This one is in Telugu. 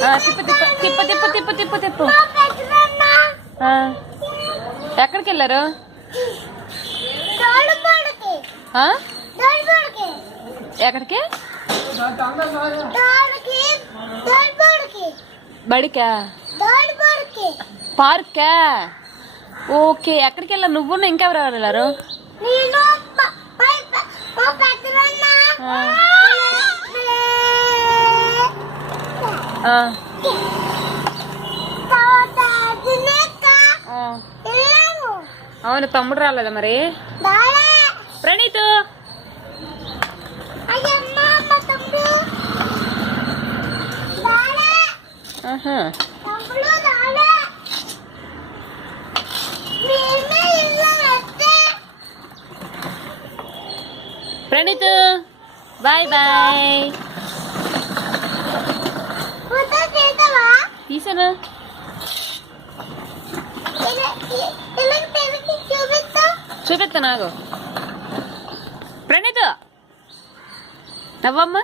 తిప్పు తిప్పు తిప్పు తిప్పు తిప్పు తిప్పు ఎక్కడికి వెళ్ళారు ఎక్కడికి? బడికా? పార్కా? ఓకే ఎక్కడికి వెళ్ళారు నువ్వు ఇంకెవరు వెళ్ళారు అవును తమ్ముడు రాలేదా మరి? ప్రణీత్! Praneeth bye bye. తీసానా చూపెత్తా నాకు ప్రణీత నవ్వమ్మా